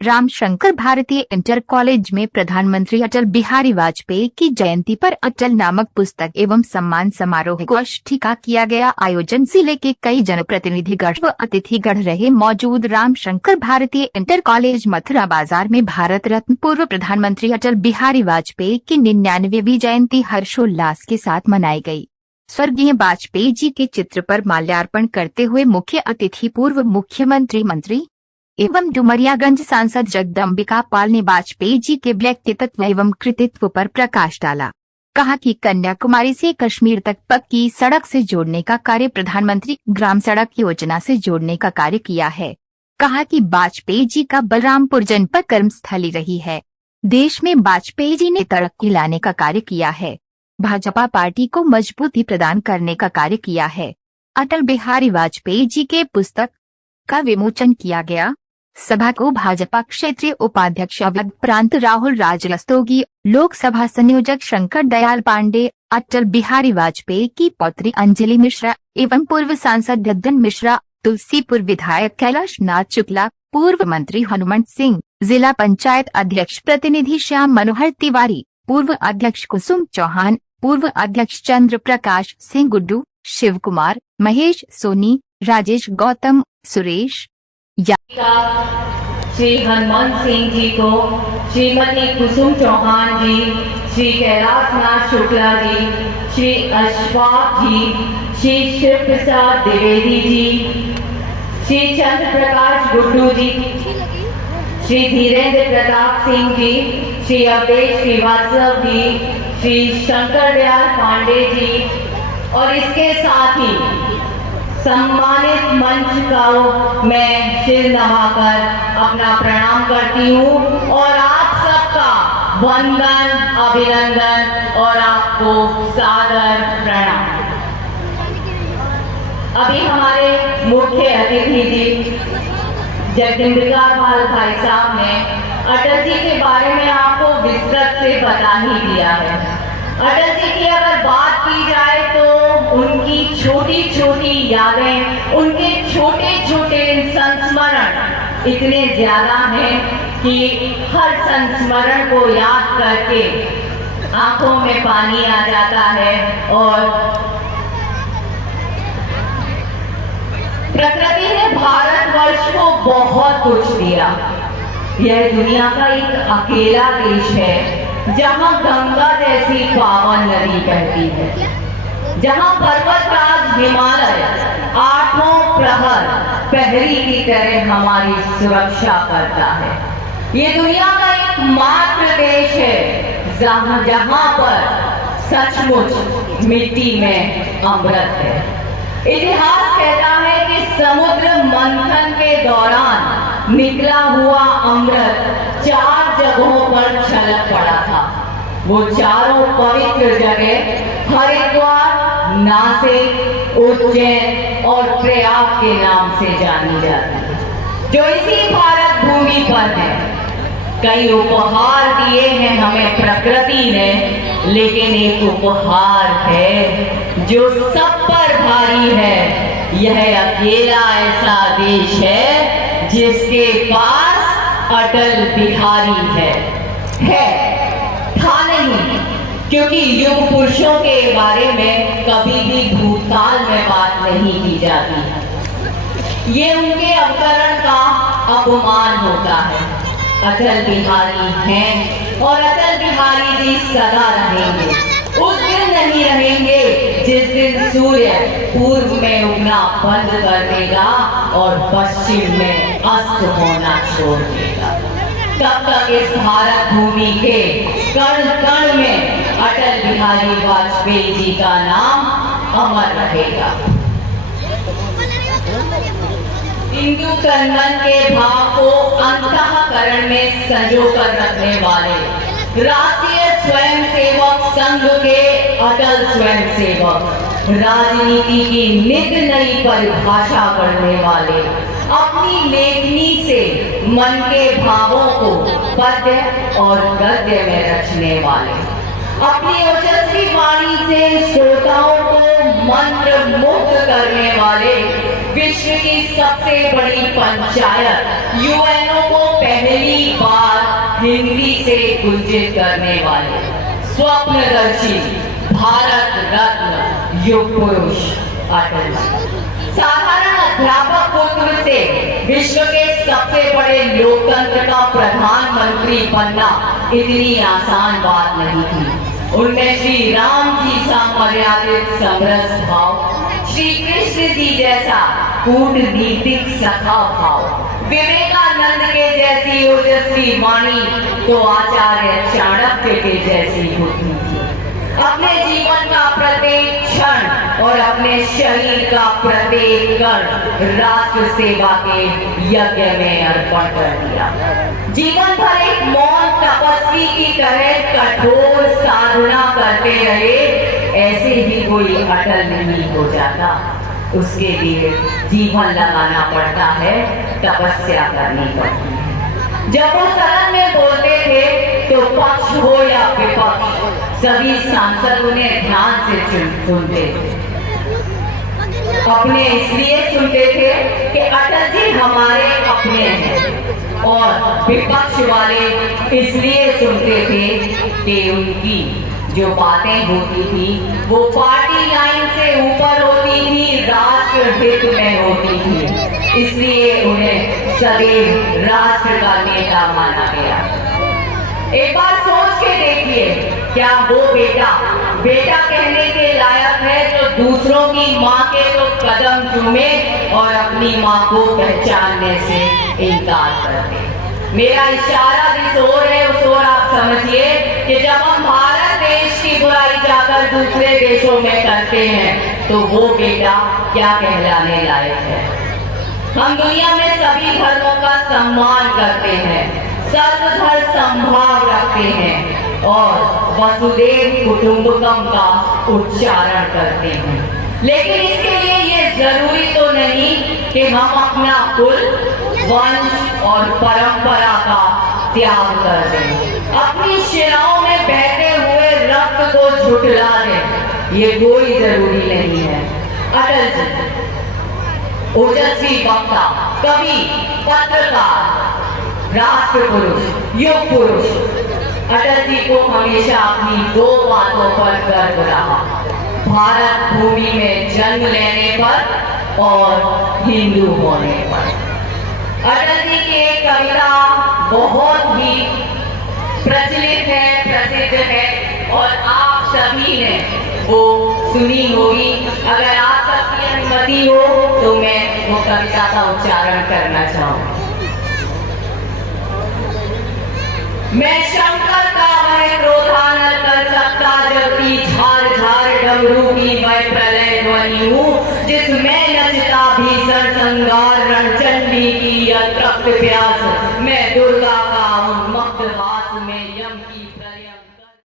रामशंकर भारतीय inter college में प्रधानमंत्री अटल बिहारी वाजपेयी की जयंती पर अटल नामक पुस्तक एवं सम्मान समारोह गोष्ठी का किया गया आयोजन। जिले के कई जनप्रतिनिधिगण व अतिथिगण रहे मौजूद। रामशंकर भारतीय इंटर कॉलेज मथुरा बाजार में भारत रत्न पूर्व प्रधानमंत्री अटल बिहारी वाजपेयी की 99वीं जयंती हर्षोल्लास के साथ मनाई गयी। स्वर्गीय वाजपेयी जी के चित्र पर माल्यार्पण करते हुए मुख्य अतिथि पूर्व मुख्यमंत्री मंत्री एवं डुमरियागंज सांसद जगदम्बिका पाल ने वाजपेयी जी के व्यक्तित्व एवं कृतित्व पर प्रकाश डाला। कहा कि कन्याकुमारी से कश्मीर तक पक्की सड़क से जोड़ने का कार्य प्रधानमंत्री ग्राम सड़क योजना से जोड़ने का कार्य किया है। कहा कि वाजपेयी जी का बलरामपुर जनपद कर्मस्थली रही है। देश में वाजपेयी जी ने तरक्की लाने का कार्य किया है। भाजपा पार्टी को मजबूती प्रदान करने का कार्य किया है। अटल बिहारी वाजपेयी जी के पुस्तक का विमोचन किया गया। सभा को भाजपा क्षेत्रीय उपाध्यक्ष अवध प्रांत राहुल राजरस्तोगी, लोकसभा संयोजक शंकर दयाल पांडे, अटल बिहारी वाजपेयी की पौत्री अंजलि मिश्रा एवं पूर्व सांसद गगन मिश्रा, तुलसीपुर विधायक कैलाश नाथ शुक्ला, पूर्व मंत्री हनुमंत सिंह, जिला पंचायत अध्यक्ष प्रतिनिधि श्याम मनोहर तिवारी, पूर्व अध्यक्ष कुसुम चौहान, पूर्व अध्यक्ष चंद्र प्रकाश सिंह गुड्डू, शिव कुमार, महेश सोनी, राजेश गौतम, सुरेश श्री हनुमंत सिंह जी को, श्रीमती कुसुम चौहान जी, श्री कैलाश नाथ शुक्ला जी, श्री अशफाक जी, श्री शिव प्रसाद द्विवेदी जी, श्री चंद्र प्रकाश गुड्डू जी, श्री धीरेन्द्र प्रताप सिंह जी, श्री अवधेश श्रीवास्तव जी, श्री शंकर दयाल पांडे जी और इसके साथ ही सम्मानित मंच का मैं सिर नवाकर अपना प्रणाम करती हूँ और आप सबका वंदन, अभिनंदन और आपको सादर प्रणाम। अभी हमारे मुख्य अतिथि जी जगदम्बिका पाल भाई साहब ने अटल जी के बारे में आपको विस्तृत से बता ही दिया है। अटल जी की अगर बात की जाए तो उनकी छोटी छोटी यादें, उनके छोटे छोटे संस्मरण इतने ज्यादा हैं कि हर संस्मरण को याद करके आंखों में पानी आ जाता है। और प्रकृति ने भारतवर्ष को बहुत कुछ दिया। यह दुनिया का एक अकेला देश है जहां गंगा जैसी पावन नदी बहती है, जहां पर्वतराज हिमालय आठों प्रहर प्रहरी की तरह हमारी सुरक्षा करता है। ये दुनिया का एकमात्र देश है जहां पर सचमुच मिट्टी में अमृत है। इतिहास कहता है कि समुद्र मंथन के दौरान निकला हुआ अमृत 4 जगहों पर छलक पड़ा था। वो चारों पवित्र जगह हरिद्वार, नासिक, उज्जैन और प्रयाग के नाम से जानी जाती है, जो इसी भारत भूमि पर है। कई उपहार दिए हैं हमें प्रकृति ने, लेकिन एक उपहार है जो सब पर भारी है। यह अकेला ऐसा देश है जिसके पास अटल बिहारी है। था नहीं, क्योंकि युग पुरुषों के बारे में कभी भी भूतकाल में बात नहीं की जाती। ये उनके अवतरण का अपमान होता है। अटल बिहारी हैं और अटल बिहारी जी सदा रहेंगे। उस दिन नहीं रहेंगे जिस दिन सूर्य पूर्व में उगना बंद कर देगा और पश्चिम में अस्त होना छोड़ देगा। तब तक इस भारत भूमि के कण कण में अटल बिहारी वाजपेयी जी का नाम अमर रहेगा। हिंदू तन के भाव को अंतःकरण में संजो कर रखने वाले राष्ट्रीय स्वयंसेवक संघ के अटल स्वयंसेवक, राजनीति की नित नई परिभाषा करने वाले, अपनी लेखनी से मन के भावों को पद्य और गद्य में रचने वाले, अपनी ओजस्वी वाणी से श्रोताओं को मंत्र मुग्ध करने वाले विश्व की सबसे बड़ी पंचायत यूएनओ को पहली बार हिंदी से गुंजित करने वाले स्वप्नदर्शी भारत रत्न युग पुरुष अटल जी। साधारण अध्यापक पुत्र से विश्व के सबसे बड़े लोकतंत्र का प्रधानमंत्री बनना इतनी आसान बात नहीं थी। उनमें श्री राम जी सा मर्यादित समरस भाव, श्री कृष्ण जी जैसा कूटनीतिक सखा भाव, विवेकानंद के जैसी ओजस्वी वाणी तो आचार्य चाणक्य के जैसी होती थी। अपने जीवन का प्रत्येक क्षण और अपने शरीर का प्रत्येक कण राष्ट्र सेवा के यज्ञ में अर्पण कर दिया। जीवन भर एक मौन तपस्वी की तरह कठोर साधना करते रहे। ऐसे ही कोई अटल नहीं हो जाता, उसके लिए जीवन लगाना पड़ता है, तपस्या करनी पड़ती है। जब वो सदन में बोलते थे तो पक्ष हो या विपक्ष सभी सांसद उन्हें ध्यान से सुनते थे। अपने इसलिए सुनते थे कि अटल जी हमारे अपने हैं, और विपक्ष वाले इसलिए सुनते थे कि उनकी जो बातें होती थी वो पार्टी लाइन से ऊपर होती थी, राष्ट्र हित में होती थी, इसलिए उन्हें सदैव राष्ट्र का नेता माना गया। एक बार सोच के देखिए, क्या वो बेटा कहने के लायक है जो दूसरों की माँ के तो कदम चूमे और अपनी माँ को पहचानने से इनकार कर दे। मेरा इशारा जिस ओर है उस ओर आप समझिए कि जब हम भारत देश की बुराई जाकर दूसरे देशों में करते हैं तो वो बेटा क्या कहलाने लायक है। हम दुनिया में सभी धर्मों का सम्मान करते हैं, सर्वधर्म समभाव रखते हैं और वसुदेव कुटुंबकम का उच्चारण करते हैं, लेकिन इसके लिए ये जरूरी तो नहीं कि हम अपना कुल, वंश और परंपरा का त्याग कर दें, अपनी शिराओं में बहते हुए रक्त को झुठला दें, ये कोई जरूरी नहीं है। अटल जी ओजस्वी वक्ता, कवि, पत्रकार, राष्ट्र पुरुष, युग पुरुष, अटल जी को हमेशा अपनी दो बातों पर गर्व रहा, भारत भूमि में जन्म लेने पर और हिंदू होने पर। अटल जी की एक कविता बहुत ही प्रचलित है, प्रसिद्ध है और आप सभी ने वो सुनी होगी। अगर आप सबकी अनुमति हो तो मैं वो कविता का उच्चारण करना चाहूँ। मैं शंकर का वह क्रोधानल कर सकता जबकि झार झार डमरू की मैं प्रलय ध्वनि हूँ, जिसमें नचता भीषण संगार रणचंडी की अतृप्त प्यार